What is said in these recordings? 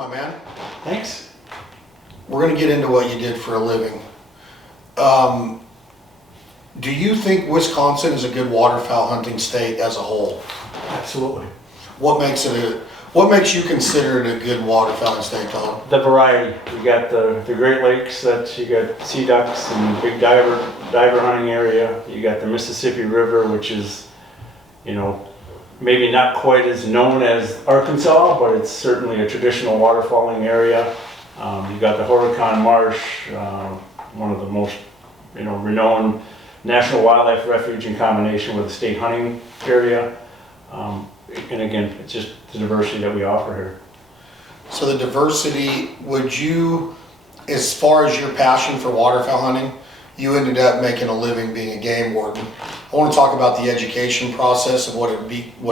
my man. Thanks. We're going to get into what you did for a living. Do you think Wisconsin is a good waterfowl hunting state as a whole? Absolutely. What makes you consider it a good waterfowling state, Todd? The variety. You got the Great Lakes, that you got sea ducks and big diver hunting area. You got the Mississippi River, which is, you know, maybe not quite as known as Arkansas, but it's certainly a traditional waterfowling area. You got the Horicon Marsh, one of the most, you know, renowned National Wildlife Refuge in combination with a state hunting area. And again, it's just the diversity that we offer here. So the diversity, would you, as far as your passion for waterfowl hunting, you ended up making a living being a game warden. I want to talk about the education process of what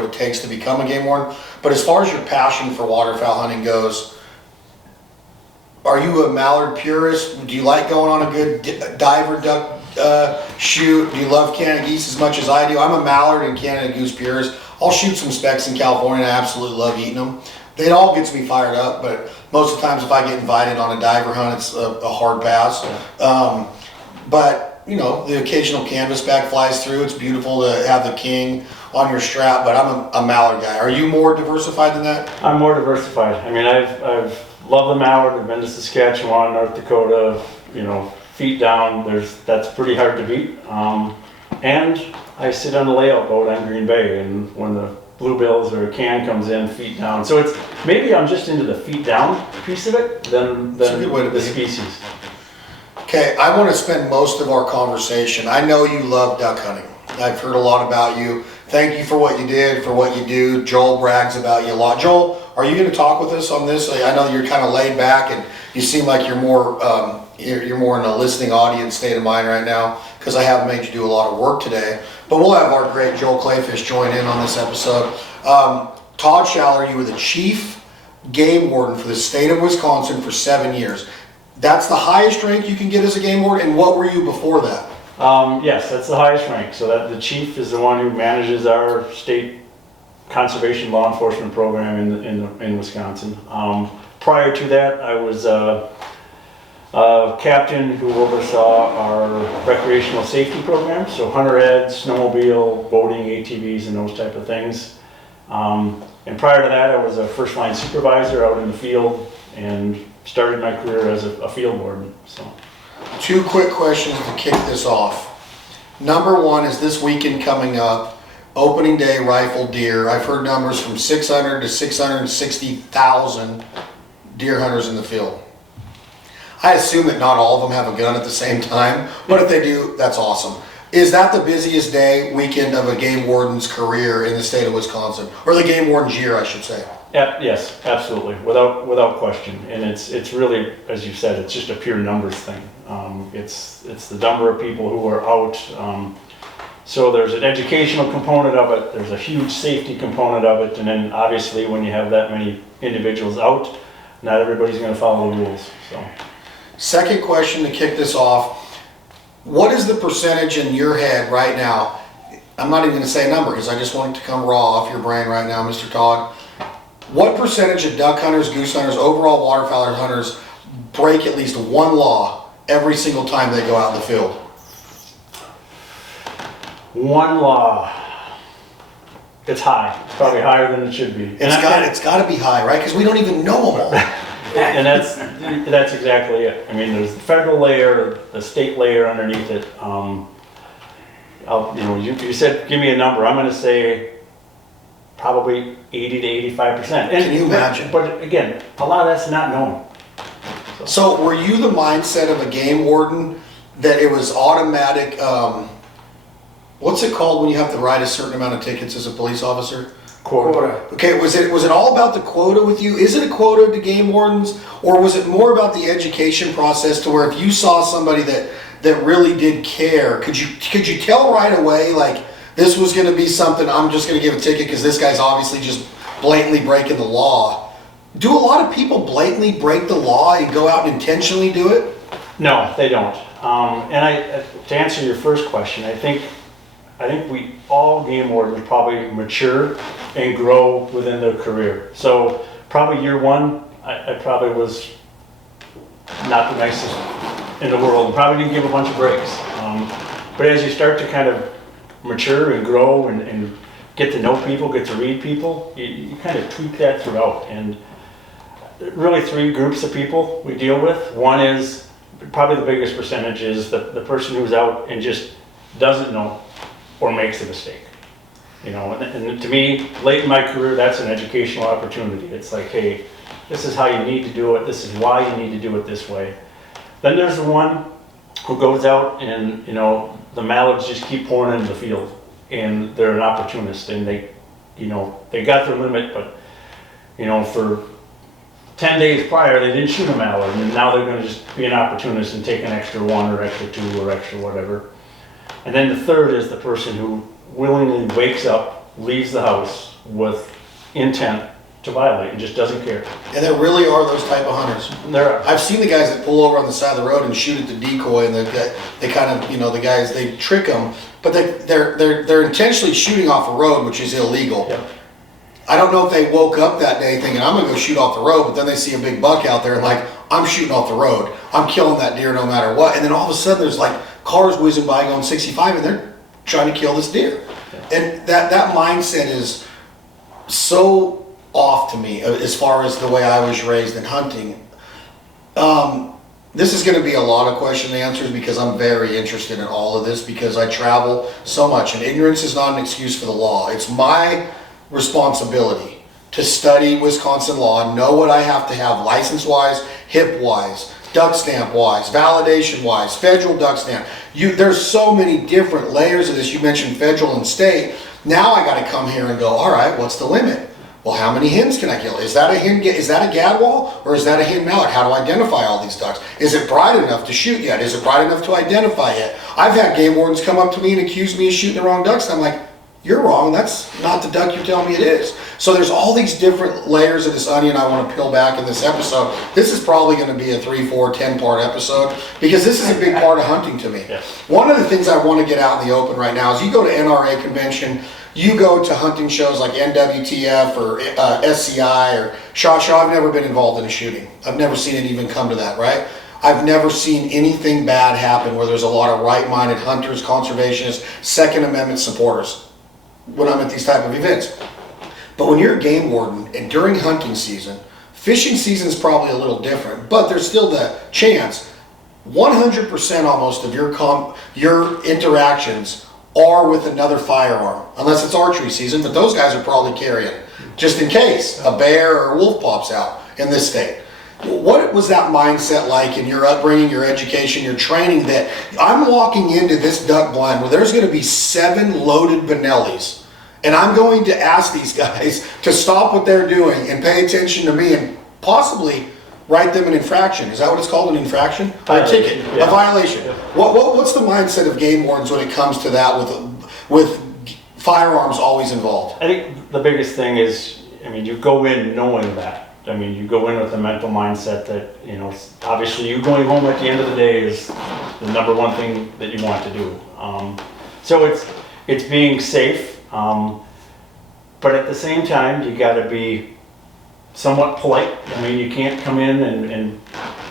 it takes to become a game warden. But as far as your passion for waterfowl hunting goes, are you a mallard purist? Do you like going on a good diver duck shoot? Do you love Canada geese as much as I do? I'm a mallard and Canada goose purist. I'll shoot some specks in California, and I absolutely love eating them. It all gets me fired up, but most of the times if I get invited on a diver hunt, it's a hard pass. But, you know, the occasional canvasback flies through. It's beautiful to have the king on your strap, but I'm a mallard guy. Are you more diversified than that? I'm more diversified. I mean, I've loved the mallard. I've been to Saskatchewan, North Dakota, you know, feet down. That's pretty hard to beat. And I sit on the layout boat on Green Bay, and when the bluebills or a can comes in, feet down. So it's, maybe I'm just into the feet down piece of it than the species. Okay, I want to spend most of our conversation. I know you love duck hunting. I've heard a lot about you. Thank you for what you did, for what you do. Joel brags about you a lot. Joel, are you going to talk with us on this? I know you're kind of laid back and you seem like you're more in a listening audience state of mind right now, because I have made you do a lot of work today. But we'll have our great Joel Clayfish join in on this episode. Todd Schaller, you were the chief game warden for the state of Wisconsin for 7 years. That's the highest rank you can get as a game warden, and what were you before that? Yes, that's the highest rank. So that the chief is the one who manages our state conservation law enforcement program in Wisconsin. Prior to that, I was a captain who oversaw our recreational safety program, so hunter ed, snowmobile, boating, ATVs, and those type of things. And prior to that, I was a first line supervisor out in the field and started my career as a field warden. So, 2 quick questions to kick this off. Number one is this weekend coming up, opening day rifle deer. I've heard numbers from 600 to 660,000 deer hunters in the field. I assume that not all of them have a gun at the same time, but if they do, that's awesome. Is that the busiest weekend of a game warden's career in the state of Wisconsin? Or the game warden's year, I should say. Yes, absolutely, without question. And it's really, as you said, it's just a pure numbers thing. It's the number of people who are out. So there's an educational component of it, there's a huge safety component of it, and then obviously when you have that many individuals out, not everybody's going to follow the rules. So. Second question to kick this off. What is the percentage in your head right now? I'm not even going to say a number because I just want it to come raw off your brain right now, Mr. Todd. What percentage of duck hunters, goose hunters, overall waterfowl hunters break at least one law every single time they go out in the field? One law. It's high. It's probably higher than it should be. It's got to be high, right? Because we don't even know them all. And that's exactly it. I mean, there's the federal layer, the state layer underneath it. You said give me a number. I'm going to say probably 80 to 85%. Can you imagine? But again, a lot of that's not known. So were you the mindset of a game warden that it was automatic? What's it called when you have to write a certain amount of tickets as a police officer? Quota. Okay, was it all about the quota with you? Is it a quota to game wardens, or was it more about the education process to where if you saw somebody that really did care, could you tell right away, like, this was going to be something, I'm just going to give a ticket because this guy's obviously just blatantly breaking the law? Do a lot of people blatantly break the law and go out and intentionally do it? No, they don't. And to answer your first question, I think we all game wardens probably mature and grow within their career. So probably year one, I probably was not the nicest in the world, and probably didn't give a bunch of breaks. But as you start to kind of mature and grow and get to know people, get to read people, you kind of tweak that throughout. And really 3 groups of people we deal with. One is, probably the biggest percentage is the person who's out and just doesn't know or makes a mistake. You know, and to me, late in my career, that's an educational opportunity. It's like, hey, this is how you need to do it. This is why you need to do it this way. Then there's the one who goes out and, you know, the mallards just keep pouring into the field, and they're an opportunist, and they, you know, they got their limit, but, you know, for 10 days prior, they didn't shoot a mallard, and now they're going to just be an opportunist and take an extra 1 or extra 2 or extra whatever. And then the third is the person who willingly wakes up, leaves the house with intent to violate and just doesn't care. And there really are those type of hunters. There are. I've seen the guys that pull over on the side of the road and shoot at the decoy, and they kind of, you know, the guys, they trick them, but they're intentionally shooting off a road, which is illegal. Yep. I don't know if they woke up that day thinking, I'm gonna go shoot off the road, but then they see a big buck out there and like, I'm shooting off the road. I'm killing that deer no matter what. And then all of a sudden there's like cars whizzing by going 65 and they're trying to kill this deer. Yeah. And that mindset is so off to me as far as the way I was raised in hunting. This is going to be a lot of question and answers because I'm very interested in all of this because I travel so much, and ignorance is not an excuse for the law. It's my responsibility to study Wisconsin law, know what I have to have license-wise, hip-wise, duck stamp-wise, validation-wise, federal duck stamp. There's so many different layers of this. You mentioned federal and state. Now I got to come here and go, all right, what's the limit? Well, how many hens can I kill? Is that a hen? Is that a gadwall or is that a hen mallard? How do I identify all these ducks? Is it bright enough to shoot yet? Is it bright enough to identify yet? I've had game wardens come up to me and accuse me of shooting the wrong ducks. And I'm like, you're wrong. That's not the duck you're telling me it is. So there's all these different layers of this onion I want to peel back in this episode. This is probably going to be a 3, 4, 10-part episode because this is a big part of hunting to me. Yeah. One of the things I want to get out in the open right now is you go to NRA convention, you go to hunting shows like NWTF or SCI or SHAW. I've never been involved in a shooting. I've never seen it even come to that, right? I've never seen anything bad happen where there's a lot of right-minded hunters, conservationists, Second Amendment supporters when I'm at these type of events. But when you're a game warden and during hunting season, fishing season is probably a little different, but there's still the chance 100% almost of your interactions are with another firearm, unless it's archery season, but those guys are probably carrying just in case a bear or a wolf pops out in this state. What was that mindset like in your upbringing, your education, your training, that I'm walking into this duck blind where there's going to be 7 loaded Benellis, and I'm going to ask these guys to stop what they're doing and pay attention to me and possibly write them an infraction. Is that what it's called, an infraction? Or a ticket, yeah. A violation. Yeah. What's the mindset of game wardens when it comes to that with firearms always involved? I think the biggest thing is, I mean, you go in knowing that. I mean, you go in with a mental mindset that, you know, obviously you going home at the end of the day is the number one thing that you want to do. So it's being safe, but at the same time, you got to be somewhat polite. I mean, you can't come in and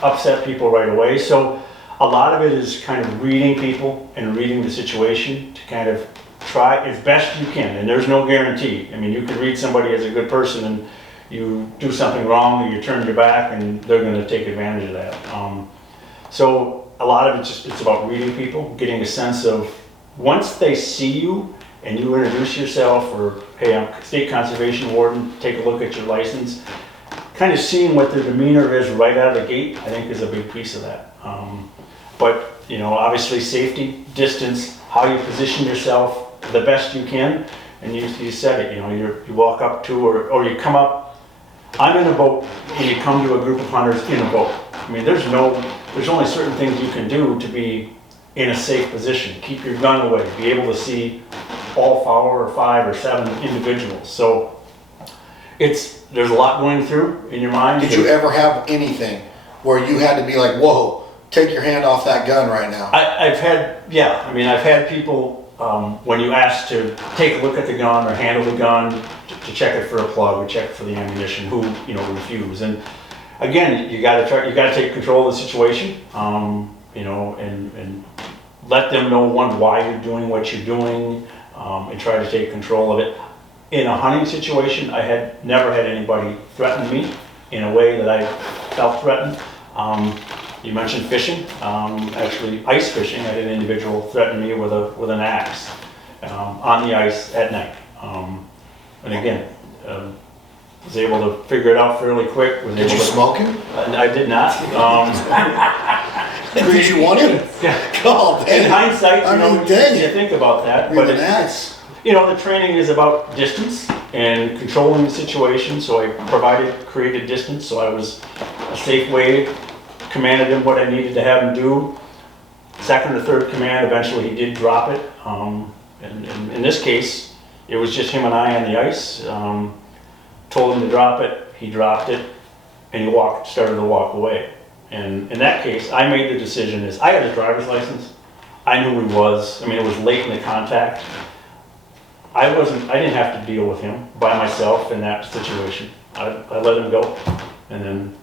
upset people right away. So a lot of it is kind of reading people and reading the situation to kind of try as best you can. And there's no guarantee. I mean, you could read somebody as a good person and you do something wrong or you turn your back and they're going to take advantage of that. So a lot of it's about reading people, getting a sense of once they see you and you introduce yourself or, hey, I'm state conservation warden, take a look at your license, kind of seeing what their demeanor is right out of the gate, I think is a big piece of that. But, you know, obviously safety, distance, how you position yourself the best you can, and you said it, you know, you walk up to or you come up, I'm in a boat, and you come to a group of hunters in a boat. I mean, there's only certain things you can do to be in a safe position. Keep your gun away, be able to see all 4 or 5 or 7 individuals. So there's a lot going through in your mind. Did you ever have anything where you had to be like, whoa, take your hand off that gun right now? I've had people, when you ask to take a look at the gun or handle the gun, to check it for a plug or check it for the ammunition, who, you know, refuse. And again, you gotta take control of the situation, you know, and let them know why you're doing what you're doing, and try to take control of it. In a hunting situation, I had never had anybody threaten me in a way that I felt threatened. You mentioned fishing, actually ice fishing. I had an individual threaten me with an axe on the ice at night. And again, was able to figure it out fairly quick. Did you smoke him? I did not. Did you want him? Yeah. Oh, In hindsight, I you know, mean, dang you it. think about that, With but an axe. you know, the training is about distance and controlling the situation. So I created distance, so I was a safe way, commanded him what I needed to have him do. Second or third command, eventually he did drop it. And in this case, it was just him and I on the ice. Told him to drop it, he dropped it, and he started to walk away. And in that case, I made the decision I had a driver's license. I knew who he was. I mean, it was late in the contact. I didn't have to deal with him by myself in that situation. I let him go, and then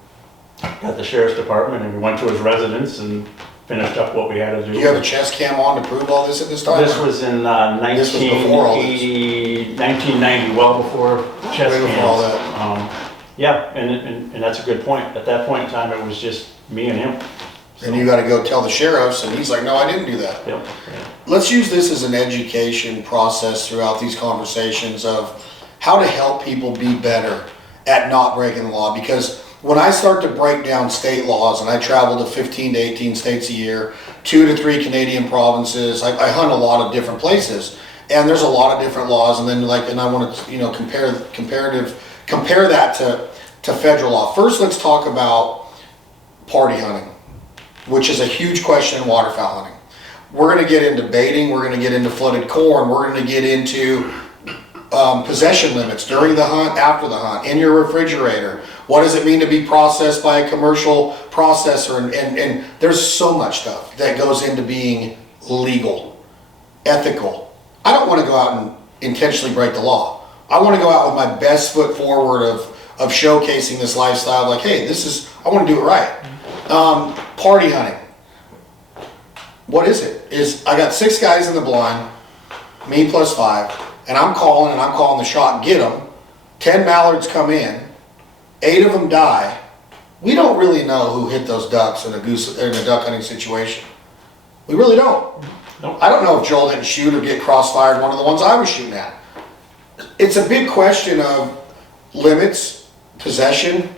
got the sheriff's department, and we went to his residence and finished up what we had to do. Do you have a chest cam on to prove all this at this time? This was in This was before all this. 1990, well before chest Way before all cams. Yeah, and that's a good point. At that point in time, it was just me and him. So, And you gotta go tell the sheriffs, and he's like, no, I didn't do that. yep, yeah. Let's use this as an education process throughout these conversations of how to help people be better at not breaking the law. Because when I start to break down state laws, and I travel to 15 to 18 states a year, 2 to 3 Canadian provinces, I hunt a lot of different places, and there's a lot of different laws. And then and I want to, you know, compare that to federal law. First, let's talk about party hunting, which is a huge question in waterfowl hunting. We're going to get into baiting, we're going to get into flooded corn, we're going to get into possession limits during the hunt, after the hunt, in your refrigerator. What does it mean to be processed by a commercial processor? And there's so much stuff that goes into being legal, ethical. I don't want to go out and intentionally break the law. I want to go out with my best foot forward of showcasing this lifestyle, like, hey, I want to do it right. Party hunting. What is it? I got 6 guys in the blind, me plus 5, and I'm calling the shot, get them. 10 mallards come in, 8 of them die. We don't really know who hit those ducks in a duck hunting situation. We really don't. Nope. I don't know if Joel didn't shoot or get crossfired one of the ones I was shooting at. It's a big question of limits, possession,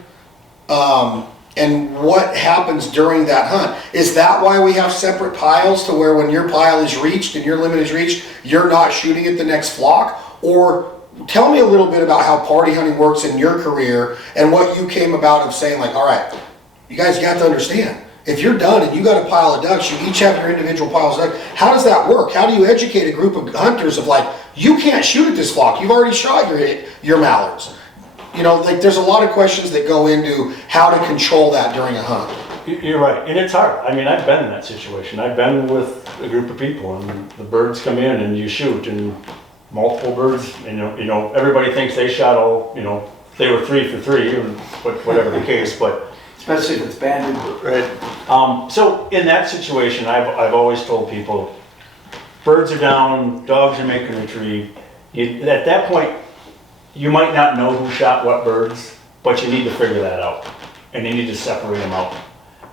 and what happens during that hunt. Is that why we have separate piles, to where when your pile is reached and your limit is reached, you're not shooting at the next flock? Or tell me a little bit about how party hunting works in your career and what you came about of saying, like, all right, you guys got to understand, if you're done and you got a pile of ducks, you each have your individual piles of ducks. How does that work? How do you educate a group of hunters of, like, you can't shoot at this flock, you've already shot your mallards? You know, like, there's a lot of questions that go into how to control that during a hunt. You're right, and it's hard. I mean, I've been in that situation. I've been with a group of people, and the birds come in, and you shoot, and multiple birds. And you know, everybody thinks they shot all. You know, they were 3 for 3, or whatever the case. But especially if it's banded. right. So in that situation, I've always told people, birds are down, dogs are making a retreat. At that point, you might not know who shot what birds, but you need to figure that out, and you need to separate them out.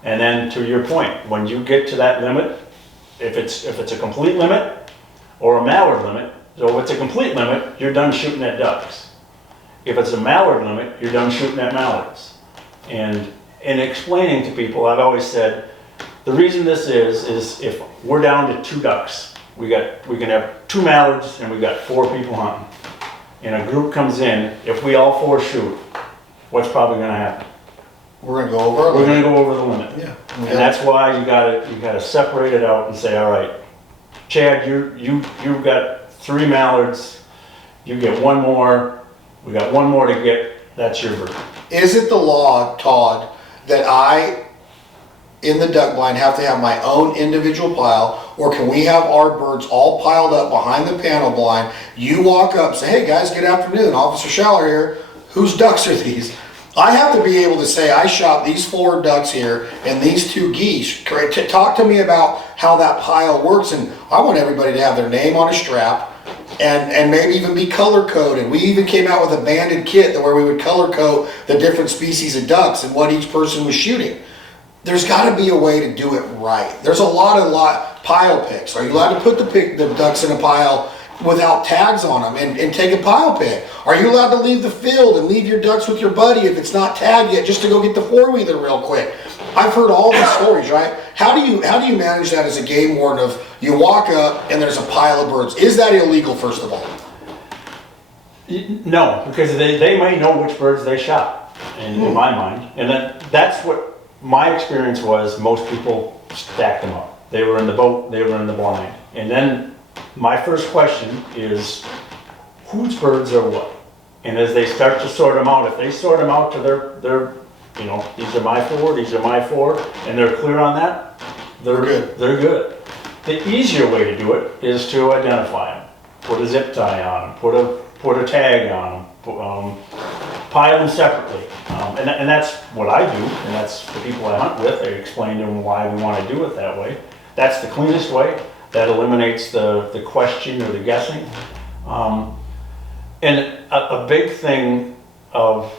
And then, to your point, when you get to that limit, if it's a complete limit or a mallard limit, so if it's a complete limit, you're done shooting at ducks. If it's a mallard limit, you're done shooting at mallards. And in explaining to people, I've always said, the reason this is if we're down to 2 ducks, we can have 2 mallards and we got 4 people hunting. And a group comes in, if we all 4 shoot, what's probably gonna happen? We're gonna go over. We're gonna go over the limit. Yeah. And that's why you gotta separate it out and say, all right, Chad, you've got 3 mallards, you get 1 more, we got 1 more to get, that's your bird. Is it the law, Todd, that I, in the duck blind, have to have my own individual pile, or can we have our birds all piled up behind the panel blind? You walk up, say, hey guys, good afternoon, Officer Schaller here. Whose ducks are these? I have to be able to say, I shot these 4 ducks here and these 2 geese. Talk to me about how that pile works, and I want everybody to have their name on a strap and maybe even be color coded. We even came out with a banded kit where we would color code the different species of ducks and what each person was shooting. There's got to be a way to do it right. There's a lot pile picks. Are you allowed to put the ducks in a pile without tags on them and take a pile pick? Are you allowed to leave the field and leave your ducks with your buddy if it's not tagged yet, just to go get the 4-wheeler real quick? I've heard all these stories, right? How do you manage that as a game warden? Of you walk up and there's a pile of birds? Is that illegal, first of all? No, because they might know which birds they shot, in my mind, and that's what my experience was. Most people stacked them up. They were in the boat, they were in the blind, and then my first question is, whose birds are what? And as they start to sort them out, if they sort them out to their you know, these are my 4, these are my 4, and they're clear on that, they're good. They're good. The easier way to do it is to identify them. Put a zip tie on them, put a tag on them, pile them separately. And that's what I do, and that's the people I hunt with. I explain to them why we want to do it that way. That's the cleanest way. That eliminates the question or the guessing. And a big thing of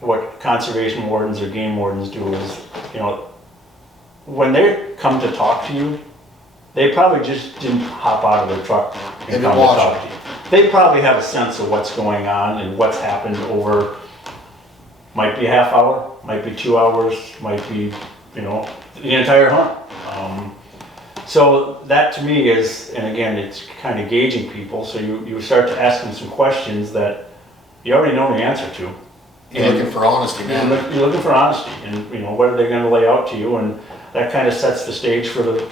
what conservation wardens or game wardens do is, you know, when they come to talk to you, they probably just didn't hop out of their truck and come to talk to you. They probably have a sense of what's going on and what's happened over, might be a half hour, might be 2 hours, might be, you know, the entire hunt. So that to me is, and again, it's kind of gauging people, so you start to ask them some questions that you already know the answer to. You're looking for honesty now. You're looking for honesty, and you know, what are they going to lay out to you, and that kind of sets the stage for the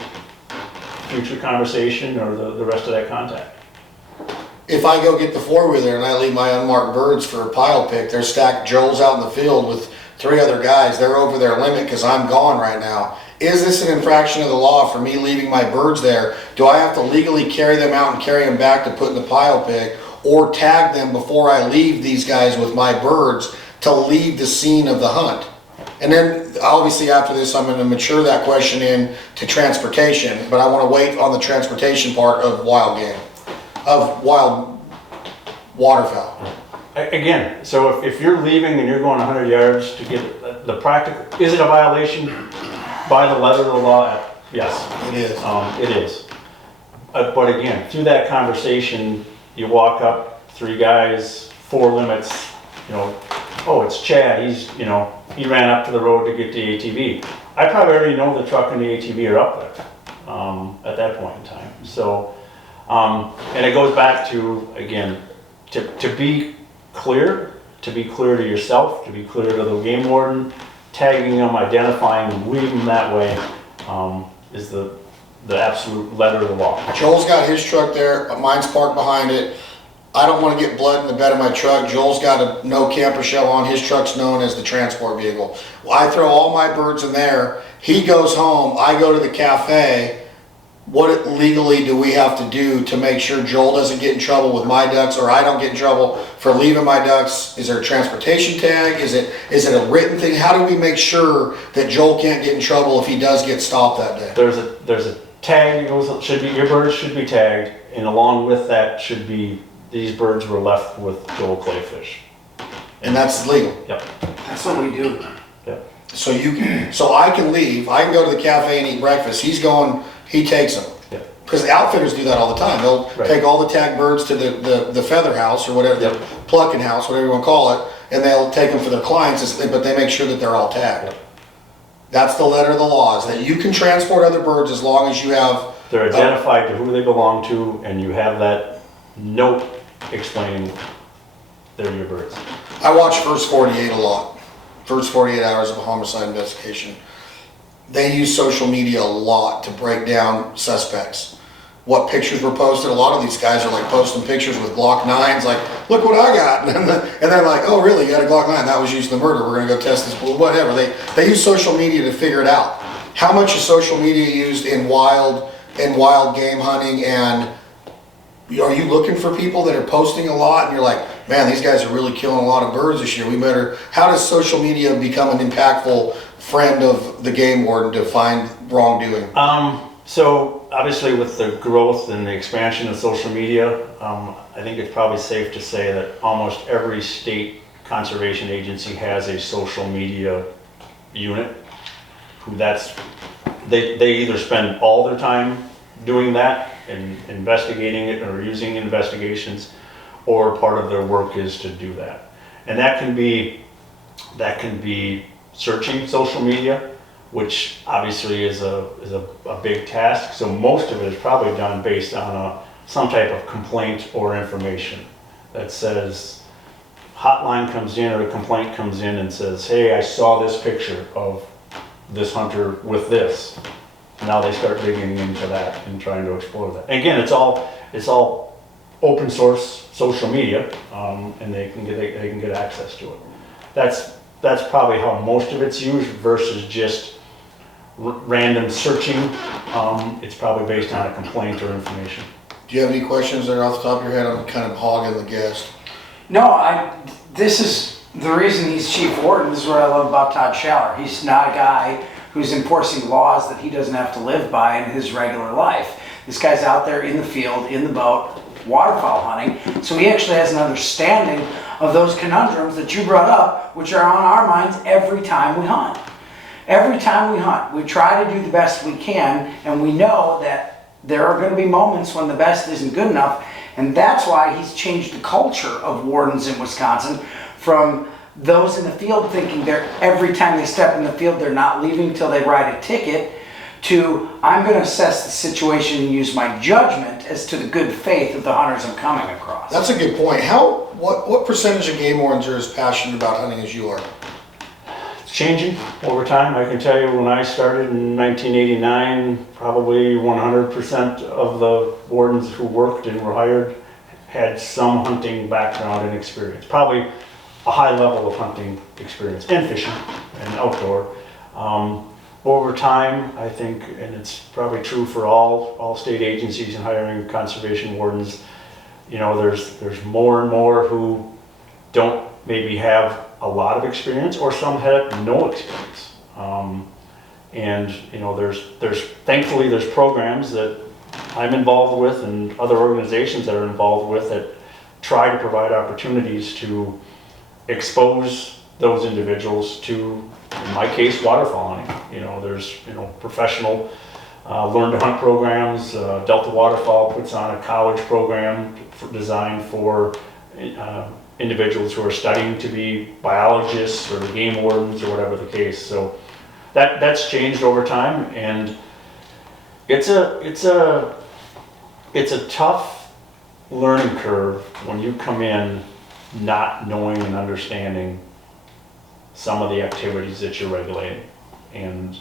future conversation or the rest of that contact. If I go get the 4-wheeler and I leave my unmarked birds for a pile pick, they're stacked. Joel's out in the field with 3 other guys. They're over their limit because I'm gone right now. Is this an infraction of the law for me leaving my birds there? Do I have to legally carry them out and carry them back to put in the pile pick, or tag them before I leave these guys with my birds to leave the scene of the hunt? And then obviously after this, I'm going to mature that question in to transportation, but I want to wait on the transportation part of wild game, of wild waterfowl. Again, so if you're leaving and you're going 100 yards to get the practical, is it a violation by the letter of the law? Yes. It is. It is. But again, through that conversation, you walk up, 3 guys, 4 limits, you know, oh, it's Chad, he's, you know, he ran up to the road to get the ATV. I probably already know the truck and the ATV are up there at that point in time. So, and it goes back to, again, to be clear to yourself, to be clear to the game warden, tagging them, identifying them, leaving them that way is the absolute letter of the law. Joel's got his truck there, mine's parked behind it. I don't want to get blood in the bed of my truck. Joel's got a no camper shell on. His truck's known as the transport vehicle. Well, I throw all my birds in there. He goes home. I go to the cafe. What legally do we have to do to make sure Joel doesn't get in trouble with my ducks, or I don't get in trouble for leaving my ducks? Is there a transportation tag? Is it a written thing? How do we make sure that Joel can't get in trouble if he does get stopped that day? There's a tag that goes, your birds should be tagged, and along with that should be, these birds were left with Joel Clayfish. And that's legal? Yep. That's what we do. Yep. So I can leave, I can go to the cafe and eat breakfast. He's going, he takes them. Yep. Because the outfitters do that all the time. They'll take all the tagged birds to the feather house or whatever, the plucking house, whatever you want to call it, and they'll take them for their clients, but they make sure that they're all tagged. Yep. That's the letter of the law, is that you can transport other birds as long as you have... They're identified to who they belong to, and you have that note explaining they're your birds. I watch First 48 a lot. First 48 hours of a homicide investigation. They use social media a lot to break down suspects. What pictures were posted. A lot of these guys are like posting pictures with Glock 9s, like, look what I got. And they're like, oh really, you got a Glock 9? That was used in the murder. We're gonna go test this, whatever. They use social media to figure it out. How much is social media used in wild game hunting, and are you looking for people that are posting a lot and you're like, man, these guys are really killing a lot of birds this year. We better, how does social media become an impactful friend of the game warden to find wrongdoing? So obviously with the growth and the expansion of social media, I think it's probably safe to say that almost every state conservation agency has a social media unit they either spend all their time doing that and investigating it or using investigations, or part of their work is to do that. And that can be searching social media, which obviously is a big task. So most of it is probably done based on some type of complaint or information that says, hotline comes in or a complaint comes in and says, hey, I saw this picture of this hunter with this. Now they start digging into that and trying to explore that. And again, it's all open source social media, and they can get access to it. That's probably how most of it's used versus just random searching. It's probably based on a complaint or information. Do you have any questions that are off the top of your head? I'm kind of hogging the guest. No, this is the reason he's chief warden. This is what I love about Todd Schaller. He's not a guy who's enforcing laws that he doesn't have to live by in his regular life. This guy's out there in the field, in the boat, waterfowl hunting, so he actually has an understanding of those conundrums that you brought up, which are on our minds every time we hunt. Every time we hunt, we try to do the best we can, and we know that there are going to be moments when the best isn't good enough, and that's why he's changed the culture of wardens in Wisconsin from those in the field thinking they're, every time they step in the field, they're not leaving till they write a ticket, to I'm going to assess the situation and use my judgment as to the good faith of the hunters I'm coming across. That's a good point. What percentage of game wardens are as passionate about hunting as you are? It's changing over time. I can tell you when I started in 1989, probably 100% of the wardens who worked and were hired had some hunting background and experience. Probably a high level of hunting experience and fishing and outdoor. Over time, I think, and it's probably true for all state agencies in hiring conservation wardens, you know, there's more and more who don't maybe have a lot of experience, or some have no experience. And you know, thankfully there's programs that I'm involved with and other organizations that are involved with that try to provide opportunities to expose those individuals to, in my case, waterfowl hunting. You know, there's professional learn to hunt programs. Delta Waterfowl puts on a college program designed for individuals who are studying to be biologists or game wardens or whatever the case. So that's changed over time, and it's a tough learning curve when you come in not knowing and understanding some of the activities that you're regulating. And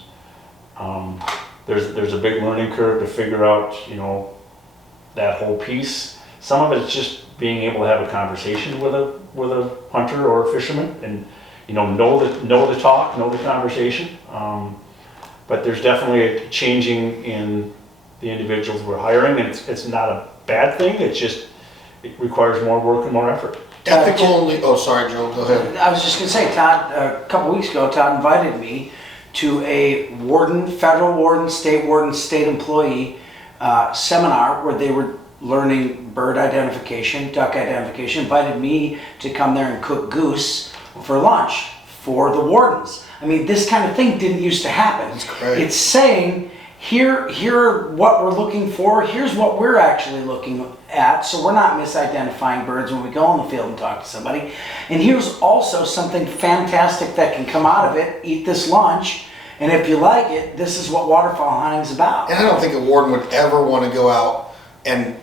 there's a big learning curve to figure out, you know, that whole piece. Some of it's just being able to have a conversation with a hunter or a fisherman, and you know the talk, know the conversation. But there's definitely a changing in the individuals we're hiring, and it's not a bad thing. It requires more work and more effort. Ethical and oh, sorry, Joe, go ahead. I was just going to say, Todd, a couple weeks ago, Todd invited me to a warden, federal warden, state employee seminar where they were learning bird identification, duck identification, invited me to come there and cook goose for lunch for the wardens. I mean, this kind of thing didn't used to happen. That's great. It's saying, here are what we're looking for, here's what we're actually looking at, so we're not misidentifying birds when we go in the field and talk to somebody. And here's also something fantastic that can come out of it. Eat this lunch, and if you like it, this is what waterfowl hunting is about. And I don't think a warden would ever want to go out and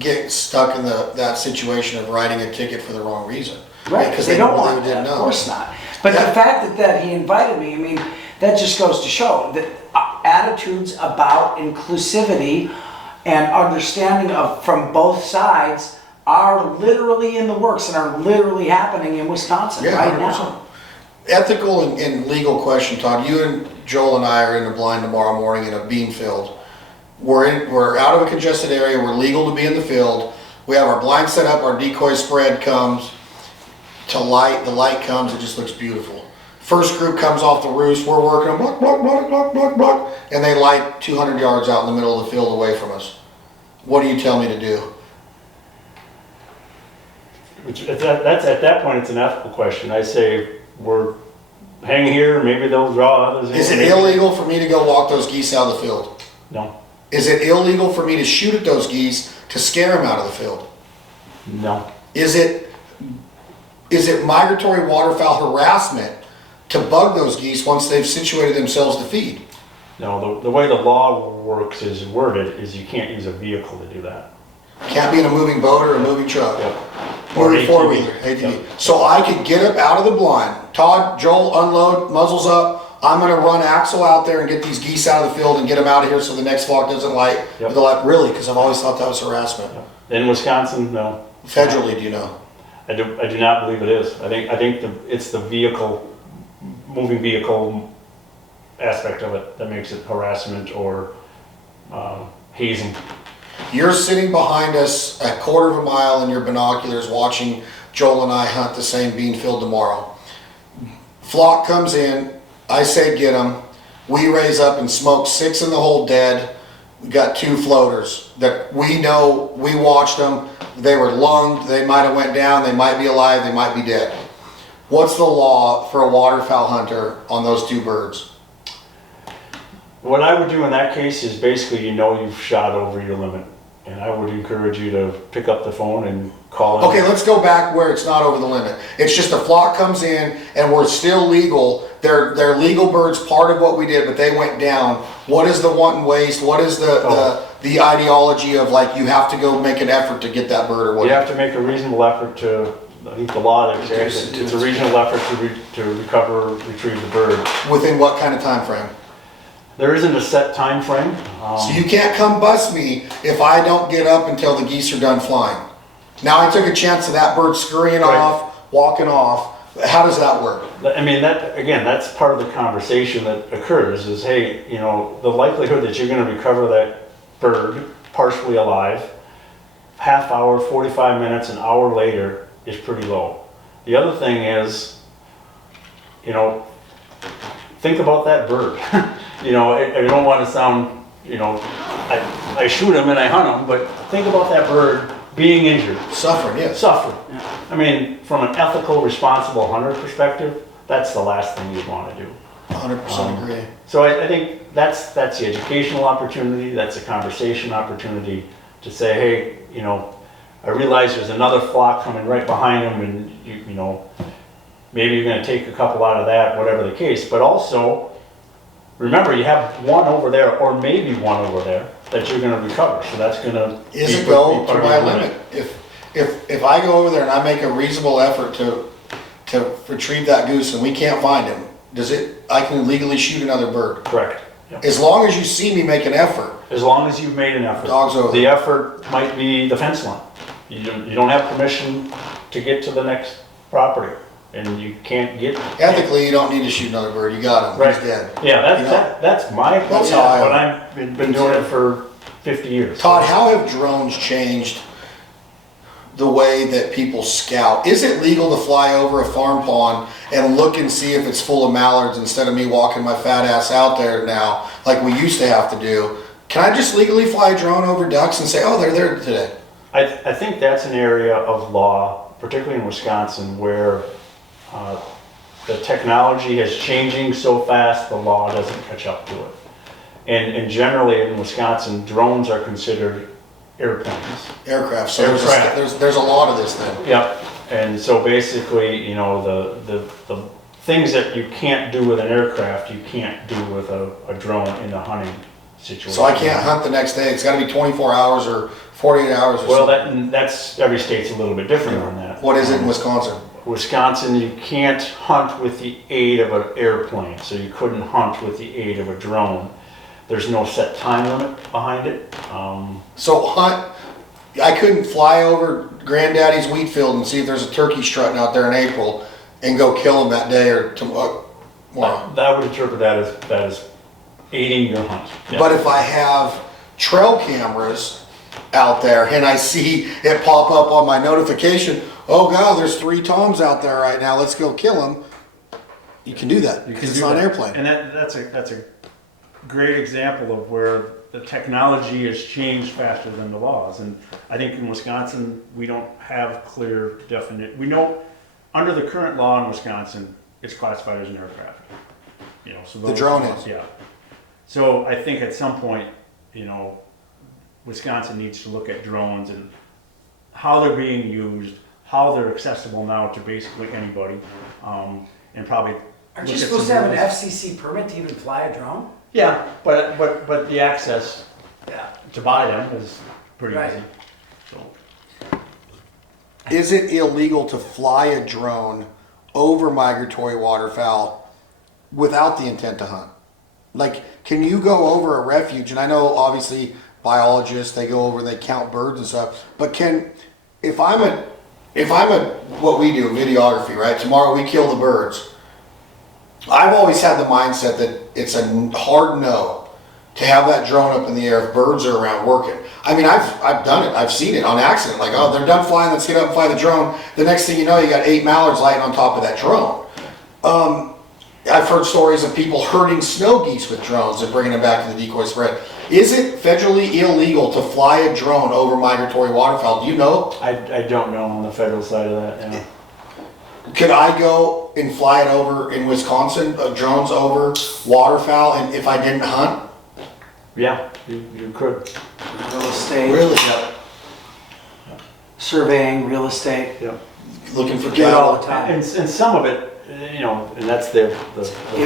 get stuck in that situation of writing a ticket for the wrong reason. Right, because they don't want didn't that, know. of course not. But the fact that he invited me, I mean, that just goes to show that attitudes about inclusivity and understanding of from both sides are literally in the works and are literally happening in Wisconsin right 100%. now. Ethical and legal question, Todd. You and Joel and I are in the blind tomorrow morning in a bean field. We're out of a congested area. We're legal to be in the field. We have our blind set up, our decoy spread comes to light, the light comes, it just looks beautiful. First group comes off the roost, we're working them, block, block, block, block, block, block, and they light 200 yards out in the middle of the field away from us. What do you tell me to do? That's at that point, it's an ethical question. I say, we're hang here, maybe they'll draw others. Is it illegal for me to go walk those geese out of the field? No. Is it illegal for me to shoot at those geese to scare them out of the field? No. Is it migratory waterfowl harassment to bug those geese once they've situated themselves to feed? No, the way the law works is worded is you can't use a vehicle to do that. Can't be in a moving boat or a moving truck. Yep. Or Moving ATV. four-wheeler, ATV. Yep. So I could get up out of the blind. Todd, Joel, unload, muzzles up. I'm gonna run Axel out there and get these geese out of the field and get them out of here so the next flock doesn't light. Yep. With the light. Really, because I've always thought that was harassment. Yep. In Wisconsin, no. Federally, do you know? I do not believe it is. I think it's the vehicle, moving vehicle aspect of it that makes it harassment or hazing. You're sitting behind us a quarter of a mile in your binoculars watching Joel and I hunt the same bean field tomorrow. Flock comes in, I say get them. We raise up and smoke 6 in the hole dead. We got 2 floaters that we know, we watched them. They were lunged, they might have went down, they might be alive, they might be dead. What's the law for a waterfowl hunter on those 2 birds? What I would do in that case is basically you've shot over your limit. And I would encourage you to pick up the phone and call in. Okay, let's go back where it's not over the limit. It's just a flock comes in and we're still legal. They're legal birds, part of what we did, but they went down. What is the wanton waste? What is the ideology of like you have to go make an effort to get that bird or what? You have to make a reasonable effort to, I think the law there says it's a reasonable effort to retrieve the bird. Within what kind of time frame? There isn't a set time frame. So you can't come bust me if I don't get up until the geese are done flying. Now I took a chance of that bird scurrying Right. off, walking off. How does that work? I mean, that's part of the conversation that occurs is, hey, the likelihood that you're going to recover that bird partially alive, half hour, 45 minutes, an hour later is pretty low. The other thing is, think about that bird. I don't want to sound, I shoot them and I hunt them, but think about that bird being injured. Suffering, yes. Suffering. I mean, from an ethical, responsible hunter perspective, that's the last thing you'd want to do. 100% agree. So I think that's the educational opportunity, that's a conversation opportunity to say, hey, I realize there's another flock coming right behind them and, maybe you're going to take a couple out of that, whatever the case, but also remember you have one over there or maybe one over there that you're going to recover. So that's going to Is it go to my limit? If I go over there and I make a reasonable effort to retrieve that goose and we can't find him, I can legally shoot another bird? Correct. Yep. As long as you see me make an effort. As long as you've made an effort. Dog's over. The effort might be the fence line. You don't have permission to get to the next property. And you can't get... Ethically, you don't need to shoot another bird. You got him. Right. He's dead. Yeah, that's my opinion, That's how but I've been doing it for 50 years. Todd, how have drones changed the way that people scout? Is it legal to fly over a farm pond and look and see if it's full of mallards instead of me walking my fat ass out there now like we used to have to do? Can I just legally fly a drone over ducks and say, oh, they're there today? I think that's an area of law, particularly in Wisconsin, where the technology is changing so fast the law doesn't catch up to it. And generally in Wisconsin, drones are considered airplanes. Aircraft. So Aircraft. There's a lot of this then. Yep. And so basically, the things that you can't do with an aircraft, you can't do with a drone in a hunting situation. So I can't hunt the next day. It's got to be 24 hours or 48 hours or Well, something. that's every state's a little bit different on that. What is it in Wisconsin? Wisconsin, you can't hunt with the aid of an airplane, so you couldn't hunt with the aid of a drone. There's no set time limit behind it. So I couldn't fly over Granddaddy's wheat field and see if there's a turkey strutting out there in April and go kill him that day or tomorrow. I would interpret that as aiding your hunt. Yeah. But if I have trail cameras out there and I see it pop up on my notification, oh God, there's 3 toms out there right now, let's go kill them. You can do that because it's on an airplane. And that's a great example of where the technology has changed faster than the laws. And I think in Wisconsin, we don't have clear definite, we know, under the current law in Wisconsin, it's classified as an aircraft. You know, so The drone is. Yeah. So I think at some point, you know, Wisconsin needs to look at drones and how they're being used, how they're accessible now to basically anybody, and probably. Aren't you supposed to have an FCC permit to even fly a drone? Yeah, but the access Yeah. to buy them is pretty Right. easy. So Is it illegal to fly a drone over migratory waterfowl without the intent to hunt? Like, can you go over a refuge? And I know obviously biologists, they go over and they count birds and stuff, but if I'm what we do, videography, right? Tomorrow we kill the birds. I've always had the mindset that it's a hard no to have that drone up in the air if birds are around working. I mean, I've done it. I've seen it on accident. Like, oh, they're done flying. Let's get up and fly the drone. The next thing you know, you got 8 mallards lighting on top of that drone. I've heard stories of people herding snow geese with drones and bringing them back to the decoy spread. Is it federally illegal to fly a drone over migratory waterfowl? Do you know? I don't know on the federal side of that, yeah. Could I go and fly it over in Wisconsin, drones over waterfowl, and if I didn't hunt? Yeah, you could. Real estate. Really? Yeah. Surveying, real estate. Yeah. Looking for Do it all cattle. the time. And some of it, you know, and that's the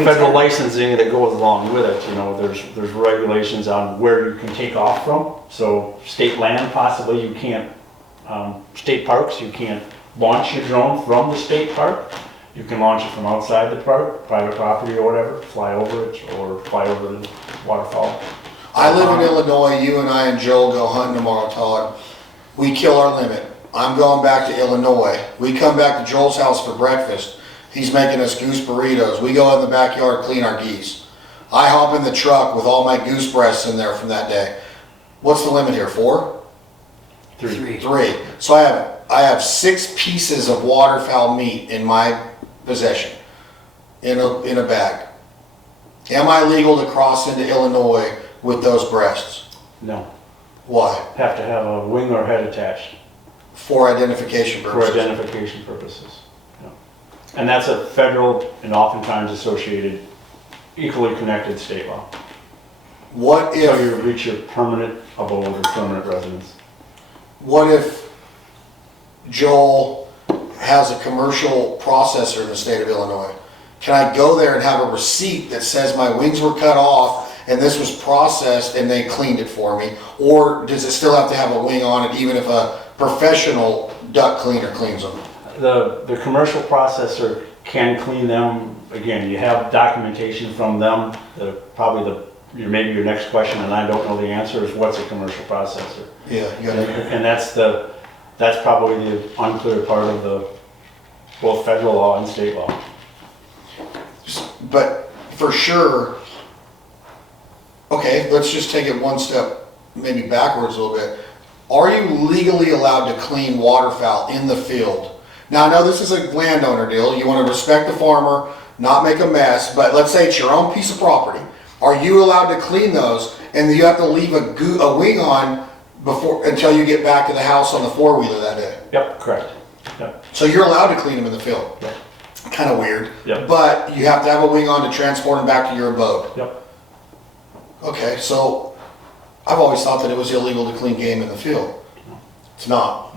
federal licensing that goes along with it. You know, there's regulations on where you can take off from. So state land, possibly you can't, state parks, you can't launch your drone from the state park. You can launch it from outside the park, private property or whatever, fly over it or fly over the waterfall. I live in Illinois. You and I and Joel go hunting tomorrow, Todd. We kill our limit. I'm going back to Illinois. We come back to Joel's house for breakfast. He's making us goose burritos. We go in the backyard, clean our geese. I hop in the truck with all my goose breasts in there from that day. What's the limit here? 4? 3. 3. So I have 6 pieces of waterfowl meat in my possession in a bag. Am I legal to cross into Illinois with those breasts? No, Why? have to have a wing or head attached For identification for purposes. identification purposes. Yeah. And that's a federal and oftentimes associated, equally connected state law. What So you if reach your permanent abode or permanent residence. Joel has a commercial processor in the state of Illinois? Can I go there and have a receipt that says my wings were cut off and this was processed and they cleaned it for me? Or does it still have to have a wing on it even if a professional duck cleaner cleans them? The commercial processor can clean them. Again, you have documentation from them. Maybe your next question, and I don't know the answer, is what's a commercial processor? Yeah, you got it. And that's probably the unclear part of both federal law and state law. But for sure, okay, let's just take it one step, maybe backwards a little bit. Are you legally allowed to clean waterfowl in the field? Now, I know this is a landowner deal. You want to respect the farmer, not make a mess, but let's say it's your own piece of property. Are you allowed to clean those and you have to leave a wing on until you get back to the house on the 4-wheeler that day? Yep, correct. Yep. So you're allowed to clean them in the field? Yep. Kind of weird. Yep. But you have to have a wing on to transport them back to your abode. Yep. Okay, so I've always thought that it was illegal to clean game in the field. It's not.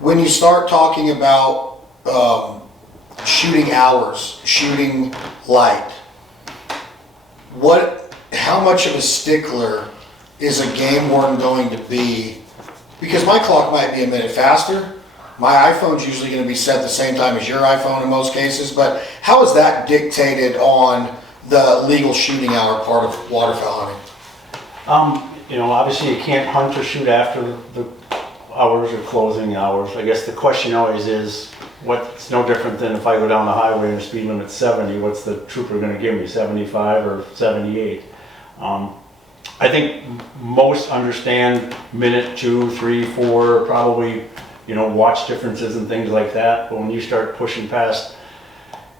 When you start talking about shooting hours, shooting light, how much of a stickler is a game warden going to be? Because my clock might be a minute faster. My iPhone's usually going to be set the same time as your iPhone in most cases, but how is that dictated on the legal shooting hour part of waterfowl hunting? Obviously you can't hunt or shoot after the hours or closing hours. I guess the question always is, what's no different than if I go down the highway and the speed limit's 70, what's the trooper going to give me, 75 or 78? I think most understand minute, 2, 3, 4, probably, watch differences and things like that. But when you start pushing past,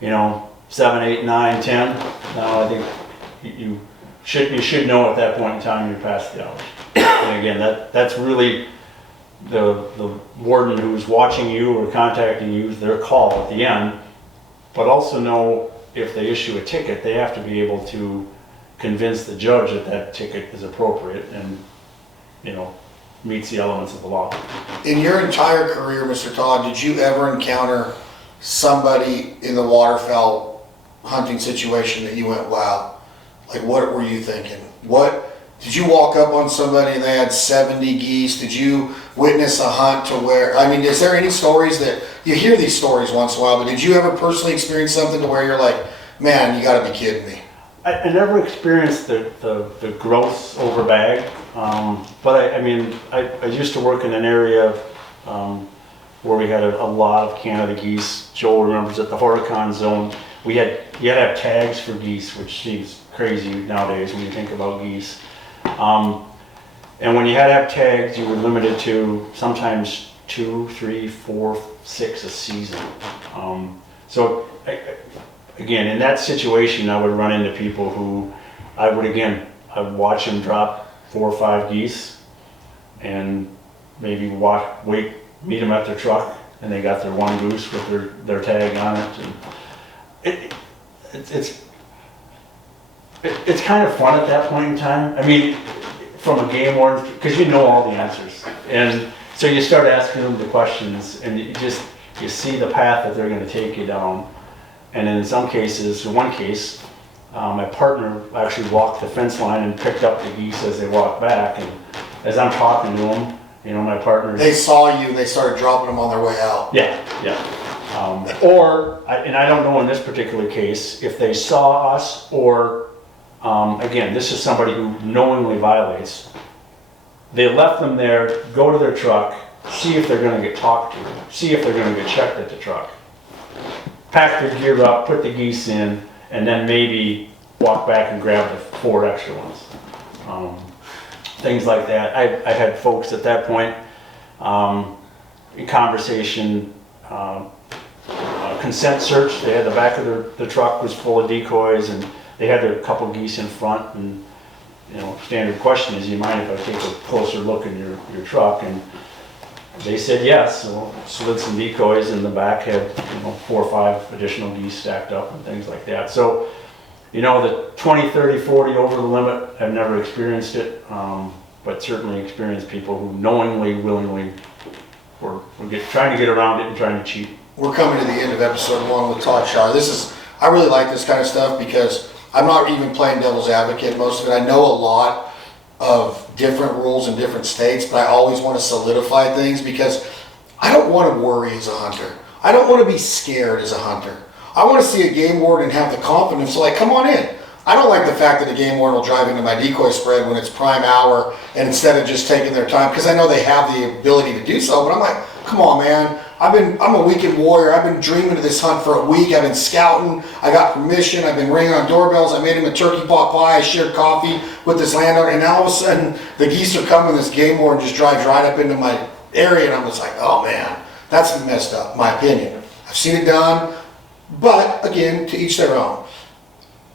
7, 8, 9, 10, now I think you should know at that point in time you're past the hours. And again, that's really the warden who's watching you or contacting you, their call at the end. But also know if they issue a ticket, they have to be able to convince the judge that that ticket is appropriate and, meets the elements of the law. In your entire career, Mr. Todd, did you ever encounter somebody in the waterfowl hunting situation that you went, wow, like what were you thinking? Did you walk up on somebody and they had 70 geese? Did you witness a hunt to where, is there any stories that, you hear these stories once in a while, but did you ever personally experience something to where you're like, man, you gotta be kidding me? I never experienced the gross over bag, but I used to work in an area where we had a lot of Canada geese. Joel remembers at the Horicon zone, you had to have tags for geese, which seems crazy nowadays when you think about geese. And when you had to have tags, you were limited to sometimes 2, 3, 4, 6 a season. Again, in that situation, I would run into people who I would watch them drop 4 or 5 geese and maybe meet them at their truck and they got their one goose with their tag on it. And it's kind of fun at that point in time. From a game warden, because you know all the answers. And so you start asking them the questions and you see the path that they're going to take you down. And in some cases, in one case, my partner actually walked the fence line and picked up the geese as they walked back. And as I'm talking to them, my partner... They saw you and they started dropping them on their way out. Yeah. I don't know in this particular case, if they saw us or, again, this is somebody who knowingly violates. They left them there, go to their truck, see if they're going to get talked to, see if they're going to get checked at the truck. Pack their gear up, put the geese in, and then maybe walk back and grab the 4 extra ones. Things like that. I had folks at that point in conversation, consent search. They had the back of the truck was full of decoys, and they had a couple geese in front. And standard question is, you mind if I take a closer look in your truck? And they said yes, so slid some decoys in the back, had 4 or 5 additional geese stacked up and things like that. So, the 20, 30, 40 over the limit, I've never experienced it, but certainly experienced people who knowingly, willingly were trying to get around it and trying to cheat. We're coming to the end of episode 1 with Todd Schaller. I really like this kind of stuff because I'm not even playing devil's advocate most of it. I know a lot of different rules in different states, but I always want to solidify things because I don't want to worry as a hunter. I don't want to be scared as a hunter. I want to see a game warden have the confidence, like, come on in. I don't like the fact that a game warden will drive into my decoy spread when it's prime hour and instead of just taking their time, because I know they have the ability to do so, but I'm like, come on, man. I'm a weekend warrior. I've been dreaming of this hunt for a week. I've been scouting. I got permission. I've been ringing on doorbells. I made him a turkey pot pie. I shared coffee with this landowner, and now all of a sudden the geese are coming. This game warden just drives right up into my area, and I'm just like, oh man, that's messed up, my opinion. I've seen it done, but again, to each their own.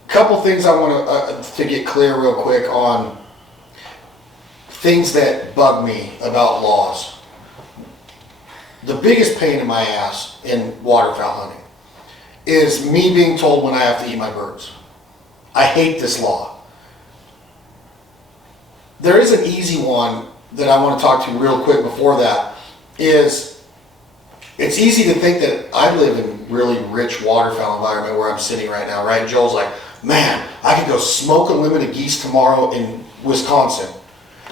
Couple things I want to get clear real quick on things that bug me about laws. The biggest pain in my ass in waterfowl hunting is me being told when I have to eat my birds. I hate this law. There is an easy one that I want to talk to you real quick before that. Is it's easy to think that I live in really rich waterfowl environment where I'm sitting right now, right? Joel's like, man, I could go smoke a limit of geese tomorrow in Wisconsin.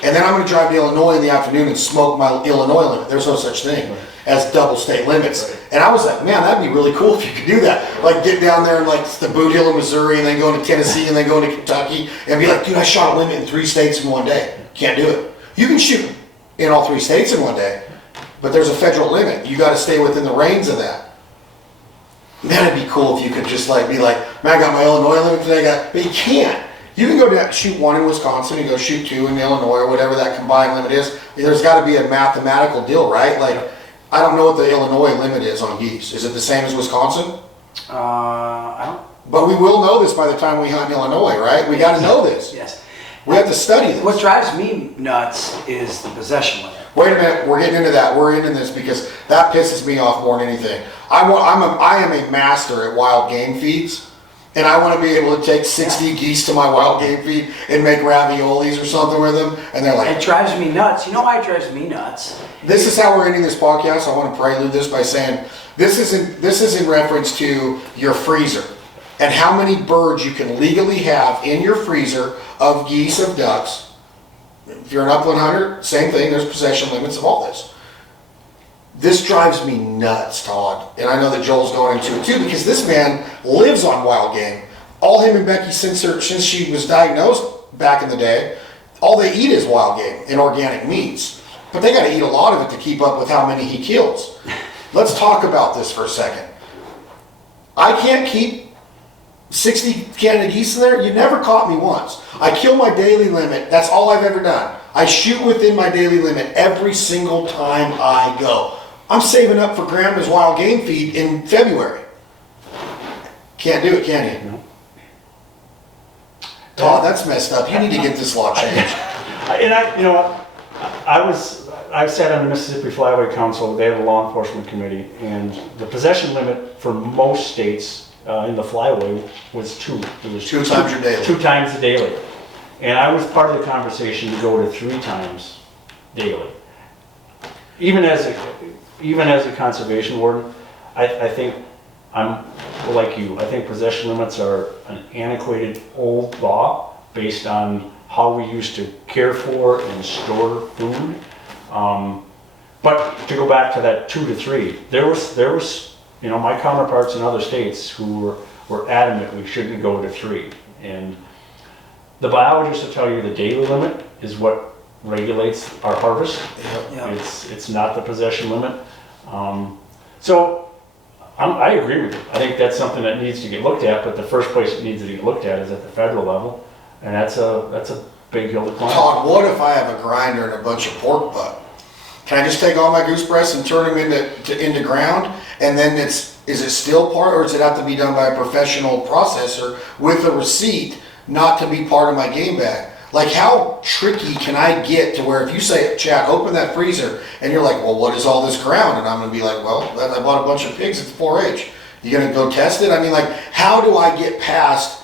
And then I'm going to drive to Illinois in the afternoon and smoke my Illinois limit. There's no such thing as double state limits. And I was like, man, that'd be really cool if you could do that. Like get down there in like the Boot Hill of Missouri and then go into Tennessee and then go into Kentucky and be like, dude, I shot a limit in 3 states in one day. Can't do it. You can shoot in all 3 states in one day, but there's a federal limit. You got to stay within the reins of that. Man, it'd be cool if you could just like be like, man, I got my Illinois limit today, but you can't. You can go down, shoot 1 in Wisconsin, you go shoot 2 in Illinois, or whatever that combined limit is. There's got to be a mathematical deal, right? Like, I don't know what the Illinois limit is on geese. Is it the same as Wisconsin? I don't. But we will know this by the time we hunt in Illinois, right? We got to know this. Yes. We have to study this. What drives me nuts is the possession limit. Wait a minute, we're getting into that. We're into this because that pisses me off more than anything. I am a master at wild game feeds, and I want to be able to take 60 geese to my wild game feed and make raviolis or something with them. And they're like, It drives me nuts. You know why it drives me nuts? this is how we're ending this podcast. I want to prelude this by saying this is in reference to your freezer and how many birds you can legally have in your freezer of geese, of ducks. If you're an upland hunter, same thing. There's possession limits of all this. This drives me nuts, Todd. And I know that Joel's going into it too, because this man lives on wild game. All him and Becky, since she was diagnosed back in the day, all they eat is wild game and organic meats. But they got to eat a lot of it to keep up with how many he kills. Let's talk about this for a second. I can't keep 60 Canada geese in there. You never caught me once. I kill my daily limit. That's all I've ever done. I shoot within my daily limit every single time I go. I'm saving up for Grandma's wild game feed in February. Can't do it, can you? No. Todd, that's messed up. You need to get this law changed. I've sat on the Mississippi Flyway Council. They have a law enforcement committee, and the possession limit for most states in the flyway was 2. It was 2 times your daily. 2 times a daily. And I was part of the conversation to go to 3 times daily. Even as a conservation warden, I think I'm like you. I think possession limits are an antiquated old law based on how we used to care for and store food. But to go back to that 2 to 3, there was my counterparts in other states who were adamant we shouldn't go to 3. And the biologists will tell you the daily limit is what regulates our harvest. Yeah. It's not the possession limit. I agree with you. I think that's something that needs to get looked at, but the first place it needs to get looked at is at the federal level, and that's a big hill to climb. Todd, what if I have a grinder and a bunch of pork butt? Can I just take all my goose breasts and turn them into ground? And then is it still part, or does it have to be done by a professional processor with a receipt not to be part of my game bag? Like, how tricky can I get to where if you say, Chad, open that freezer, and you're like, well, what is all this ground? And I'm going to be like, well, I bought a bunch of pigs, it's 4-H. You going to go test it? I mean, like, how do I get past,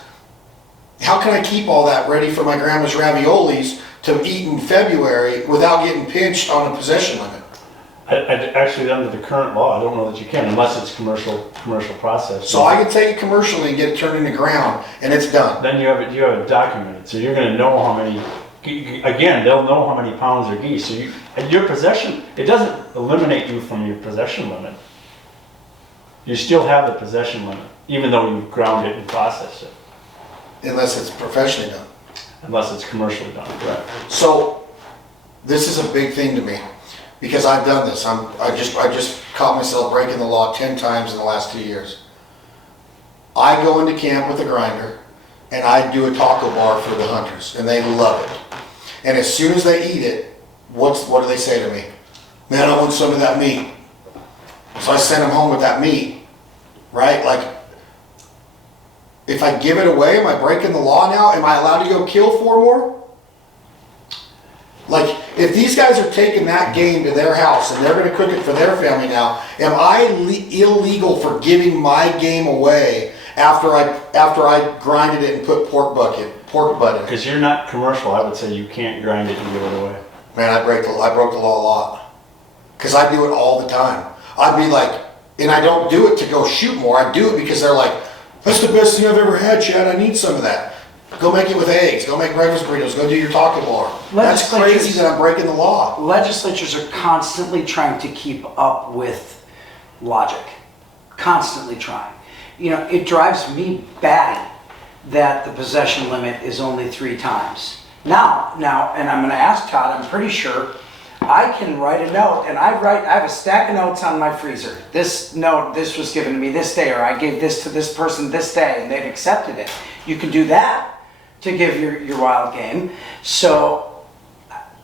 how can I keep all that ready for my grandma's raviolis to eat in February without getting pinched on a possession limit? Actually, under the current law, I don't know that you can, unless it's commercial process. So I can take it commercially and get it turned into ground, and it's done. Then you have it documented, so you're going to know how many. Again, they'll know how many pounds are geese. So your possession, it doesn't eliminate you from your possession limit. You still have the possession limit, even though you've ground it and processed it. Unless it's professionally done. Unless it's commercially done. Right. So this is a big thing to me. Because I've done this. I just caught myself breaking the law 10 times in the last 2 years. I go into camp with a grinder and I do a taco bar for the hunters, and they love it. And as soon as they eat it, what do they say to me? Man, I want some of that meat. So I send them home with that meat, right? Like, if I give it away, am I breaking the law now? Am I allowed to go kill 4 more? Like, if these guys are taking that game to their house and they're going to cook it for their family now, am I illegal for giving my game away after I grinded it and put pork butt in it? Because you're not commercial, I would say you can't grind it and give it away. Man, I broke the law a lot. Because I do it all the time. I'd be like, and I don't do it to go shoot more. I do it because they're like, that's the best thing I've ever had, Chad. I need some of that. Go make it with eggs. Go make breakfast burritos. Go do your taco bar. That's crazy that I'm breaking the law. Legislatures are constantly trying to keep up with logic. Constantly trying. It drives me batty that the possession limit is only 3 times. Now, and I'm going to ask Todd, I'm pretty sure I can write a note, and I have a stack of notes on my freezer. This was given to me this day, or I gave this to this person this day, and they've accepted it. You can do that to give your wild game. So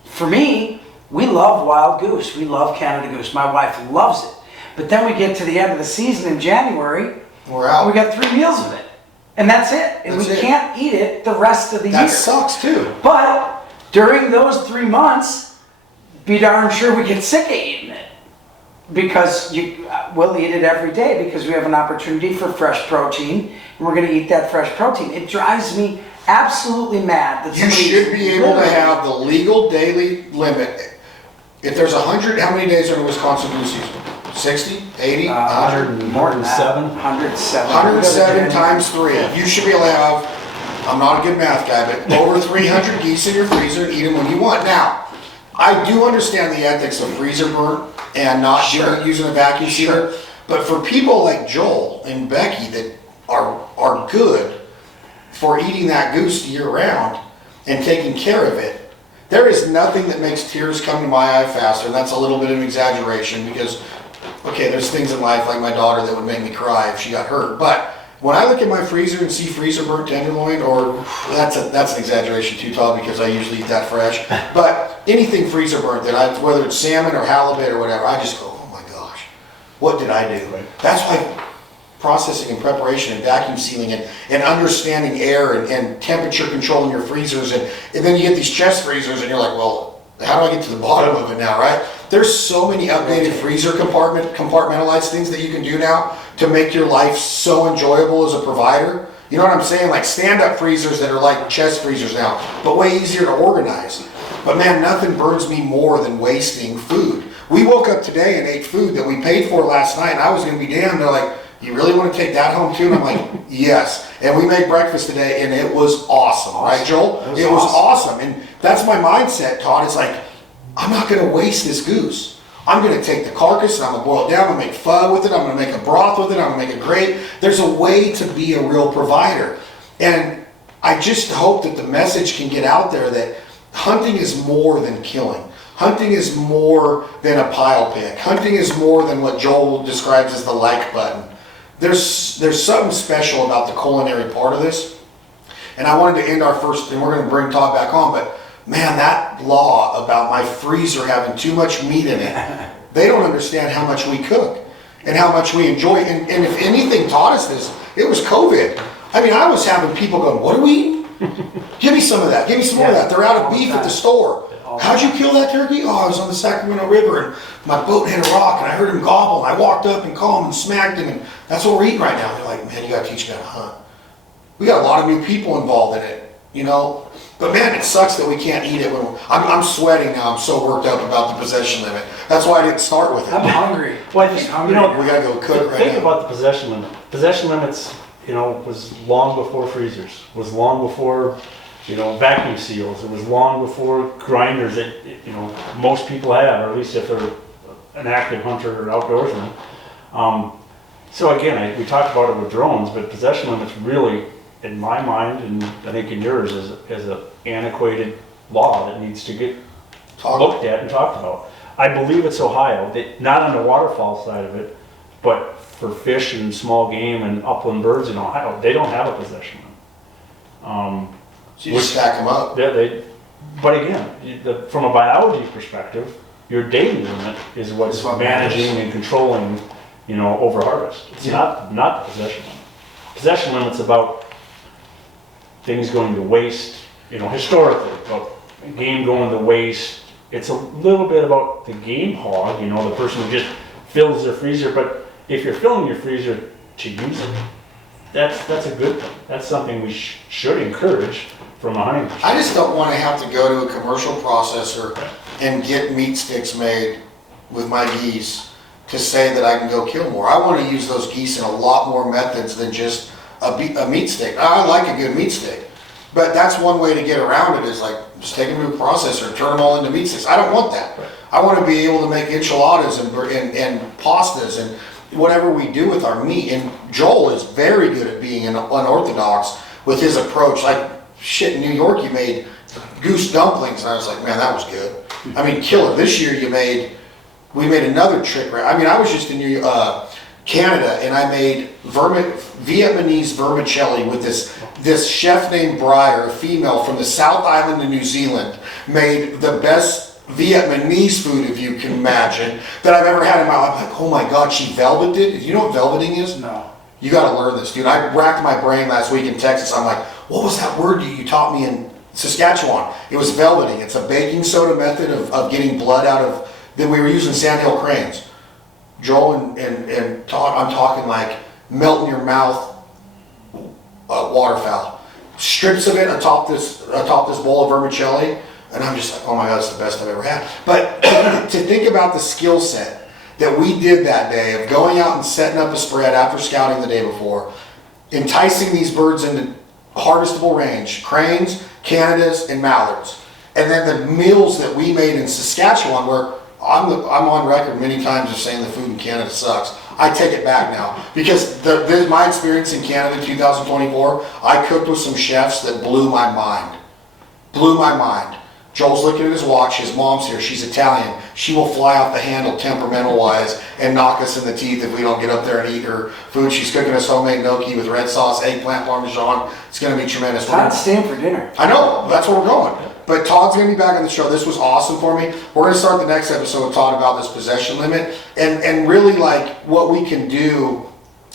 for me, we love wild goose. We love Canada goose. My wife loves it. But then we get to the end of the season in January, We're out. we got 3 meals of it. And that's it. And That's we it. can't eat it the rest of the That year. sucks too. But during those 3 months, be darn sure we get sick of eating it. Because we'll eat it every day because we have an opportunity for fresh protein. And we're going to eat that fresh protein. It drives me absolutely mad that You somebody should be able to have the legal daily limit. If there's 100, how many days are in Wisconsin goose season? 60, 80, 100? more than that. 107. 107. 107 times 3. You should be able to have, I'm not a good math guy, but over 300 geese in your freezer and eat them when you want. Now, I do understand the ethics of freezer burn and not using a vacuum sealer, but for people like Joel and Becky that are good for eating that goose year round and taking care of it, there is nothing that makes tears come to my eye faster, and that's a little bit of an exaggeration because, okay, there's things in life like my daughter that would make me cry if she got hurt, but when I look at my freezer and see freezer burnt tenderloin, or that's an exaggeration too, Todd, because I usually eat that fresh, but anything freezer burnt whether it's salmon or halibut or whatever, I just go, oh my gosh, what did I do? Right. That's why processing and preparation and vacuum sealing and understanding air and temperature control in your freezers, and then you get these chest freezers and you're like, well, how do I get to the bottom of it now, right? There's so many updated freezer compartmentalized things that you can do now to make your life so enjoyable as a provider. You know what I'm saying? Like stand-up freezers that are like chest freezers now, but way easier to organize. But man, nothing burns me more than wasting food. We woke up today and ate food that we paid for last night, and I was gonna be damned. They're like, you really want to take that home too? And I'm like, yes. And we made breakfast today and it was awesome, right, Joel? It was awesome. And that's my mindset, Todd. It's like, I'm not going to waste this goose. I'm going to take the carcass and I'm going to boil it down. I'm going to make pho with it. I'm going to make a broth with it. I'm going to make a gravy. There's a way to be a real provider. And I just hope that the message can get out there that hunting is more than killing. Hunting is more than a pile pick. Hunting is more than what Joel describes as the like button. There's something special about the culinary part of this. And I wanted to end our first, and we're going to bring Todd back on, but man, that law about my freezer having too much meat in it, they don't understand how much we cook and how much we enjoy. And if anything taught us this, it was COVID. I mean, I was having people going, what are we eating? Give me some of that. Give me some more of that. They're out of beef at the store. How'd you kill that turkey? Oh, I was on the Sacramento River and my boat hit a rock and I heard him gobble and I walked up and called him and smacked him, and that's what we're eating right now. They're like, man, you gotta teach me how to hunt. We got a lot of new people involved in it, you know? But man, it sucks that we can't eat it when I'm sweating now. I'm so worked up about the possession limit. That's why I didn't start with it. I'm hungry. Well, I think, hungry. you know, We gotta go cook right think now. about the possession limit. Possession limits, you know, was long before freezers, was long before, you know, vacuum seals. It was long before grinders that, you know, most people have, or at least if they're an active hunter or outdoorsman. So again, we talked about it with drones, but possession limits really, in my mind, and I think in yours, is an antiquated law that needs to get looked at and talked about. I believe it's Ohio, not on the waterfowl side of it, but for fish and small game and upland birds in Ohio, they don't have a possession limit. So you just stack them up. But again, from a biology perspective, your daily limit is what's what managing matters. and controlling, you know, over harvest. It's not the possession limit. Possession limit's about things going to waste, you know, historically, about game going to waste. It's a little bit about the game hog, you know, the person who just fills their freezer. But if you're filling your freezer to use it, that's a good thing. That's something we should encourage from a hunting perspective. I just don't want to have to go to a commercial processor and get meat sticks made with my geese to say that I can go kill more. I want to use those geese in a lot more methods than just a meat stick. I like a good meat stick, but that's one way to get around it, is like just take them to a processor and turn them all into meat sticks. I don't want that. I want to be able to make enchiladas and pastas and whatever we do with our meat. And Joel is very good at being unorthodox with his approach. Like shit, in New York you made goose dumplings, and I was like, man, that was good. I mean, killer. This year we made another trick. Right? I mean, I was just in Canada, and I made Vietnamese vermicelli with this chef named Breyer, a female from the South Island of New Zealand, made the best Vietnamese food, if you can imagine, that I've ever had in my life. I'm like, oh my God, she velveted. Do you know what velveting is? No. You got to learn this, dude. I racked my brain last week in Texas. I'm like, what was that word you taught me in Saskatchewan? It was velveting. It's a baking soda method of getting blood out of. Then we were using sandhill cranes. Joel and Todd, I'm talking like melt in your mouth waterfowl. Strips of it atop this bowl of vermicelli, and I'm just like, oh my God, it's the best I've ever had. But to think about the skill set that we did that day of going out and setting up a spread after scouting the day before, enticing these birds into harvestable range, cranes, Canadas, and mallards. And then the meals that we made in Saskatchewan, where I'm on record many times of saying the food in Canada sucks. I take it back now because my experience in Canada in 2024, I cooked with some chefs that blew my mind. Blew my mind. Joel's looking at his watch. His mom's here. She's Italian. She will fly off the handle temperamental-wise and knock us in the teeth if we don't get up there and eat her food. She's cooking us homemade gnocchi with red sauce, eggplant parmesan. It's going to be tremendous. Todd's staying for dinner. I know. That's where we're going. But Todd's going to be back on the show. This was awesome for me. We're going to start the next episode with Todd about this possession limit and really like what we can do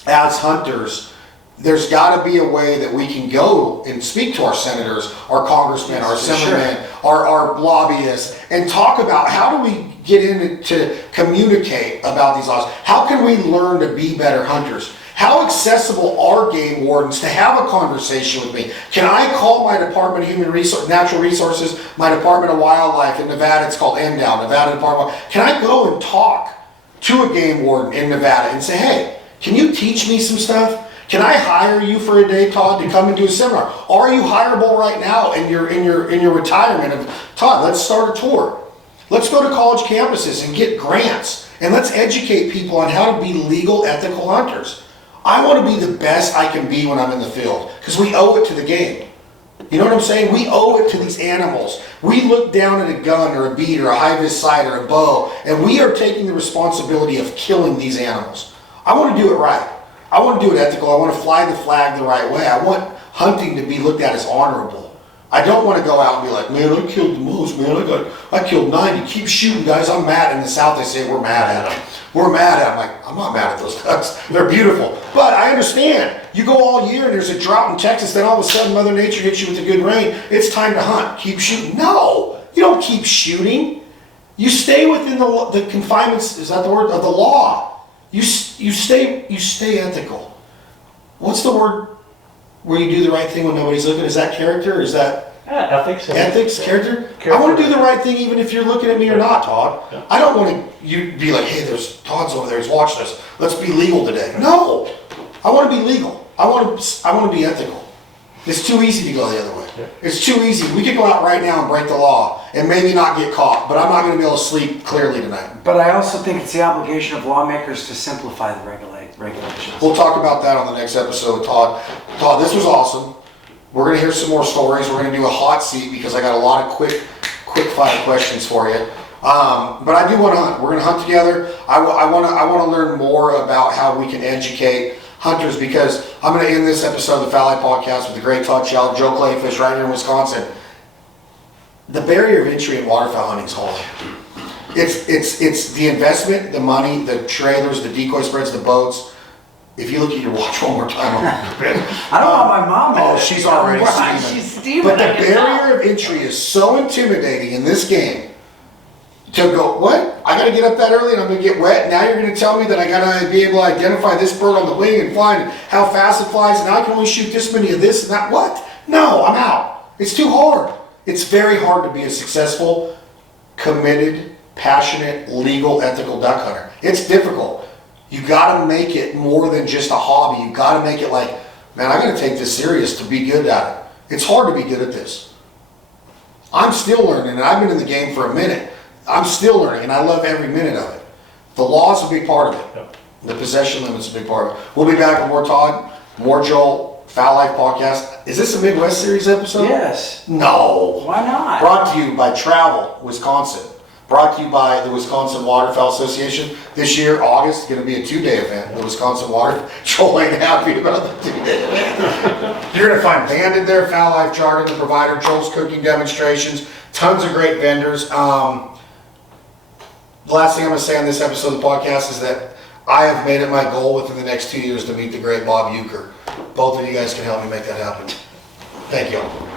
as hunters. There's got to be a way that we can go and speak to our senators, our congressmen, our assemblymen, our lobbyists, and talk about how do we get in to communicate about these laws? How can we learn to be better hunters? How accessible are game wardens to have a conversation with me? Can I call my Department of Natural Resources, my Department of Wildlife in Nevada, it's called NDOW, Nevada Department, can I go and talk to a game warden in Nevada and say, hey, can you teach me some stuff? Can I hire you for a day, Todd, to come and do a seminar? Are you hireable right now in your retirement of Todd? Let's start a tour. Let's go to college campuses and get grants, and let's educate people on how to be legal, ethical hunters. I want to be the best I can be when I'm in the field because we owe it to the game. You know what I'm saying? We owe it to these animals. We look down at a gun or a bead or a high-vis sight or a bow, and we are taking the responsibility of killing these animals. I want to do it right. I want to do it ethical. I want to fly the flag the right way. I want hunting to be looked at as honorable. I don't want to go out and be like, man, I killed the moose, man. I killed 90. Keep shooting, guys. I'm mad. In the South, they say we're mad at them. We're mad at them. Like, I'm not mad at those ducks. They're beautiful. But I understand. You go all year and there's a drought in Texas, then all of a sudden Mother Nature hits you with a good rain. It's time to hunt. Keep shooting. No, you don't keep shooting. You stay within the confinements, is that the word, of the law. You stay ethical. What's the word where you do the right thing when nobody's looking? Is that character? Is that ethics? Ethics, character? I want to do the right thing even if you're looking at me or not, Todd. Yeah. I don't want you to be like, hey, there's Todd's over there, he's watching us. Let's be legal today. No, I want to be legal. I want to be ethical. It's too easy to go the other way. Yeah. It's too easy. We could go out right now and break the law and maybe not get caught, but I'm not going to be able to sleep clearly tonight. But I also think it's the obligation of lawmakers to simplify the regulations. We'll talk about that on the next episode, Todd. Todd, this was awesome. We're going to hear some more stories. We're going to do a hot seat because I got a lot of quick fire questions for you. But I do want to hunt. We're going to hunt together. I want to learn more about how we can educate hunters because I'm going to end this episode of the Fowl Eye Podcast with the great Todd Schaller, Joe Clayfish, right here in Wisconsin. The barrier of entry in waterfowl hunting is holy. It's the investment, the money, the trailers, the decoy spreads, the boats. If you look at your watch one more time, I don't want my mom. Oh, she's already steaming. She's steaming. But the barrier of entry is so intimidating in this game. To go, what? I got to get up that early and I'm going to get wet. Now you're going to tell me that I got to be able to identify this bird on the wing and find how fast it flies, and I can only shoot this many of this and that. What? No, I'm out. It's too hard. It's very hard to be a successful, committed, passionate, legal, ethical duck hunter. It's difficult. You got to make it more than just a hobby. You got to make it like, man, I got to take this serious to be good at it. It's hard to be good at this. I'm still learning, and I've been in the game for a minute. I'm still learning, and I love every minute of it. The law is a big part of it. Yep. The possession limit's a big part of it. We'll be back with more Todd, more Joel, Fowl Life Podcast. Is this a Midwest Series episode? Yes. No. Why not? Brought to you by Travel, Wisconsin. Brought to you by the Wisconsin Waterfowl Association. This year, August, is going to be a 2-day event. The Wisconsin Water Patrol ain't happy about the 2-day event. You're going to find band in there, Fowl Life Jargon, the provider, trolls cooking demonstrations, tons of great vendors. The last thing I'm going to say on this episode of the podcast is that I have made it my goal within the next 2 years to meet the great Bob Euchre. Both of you guys can help me make that happen. Thank you all.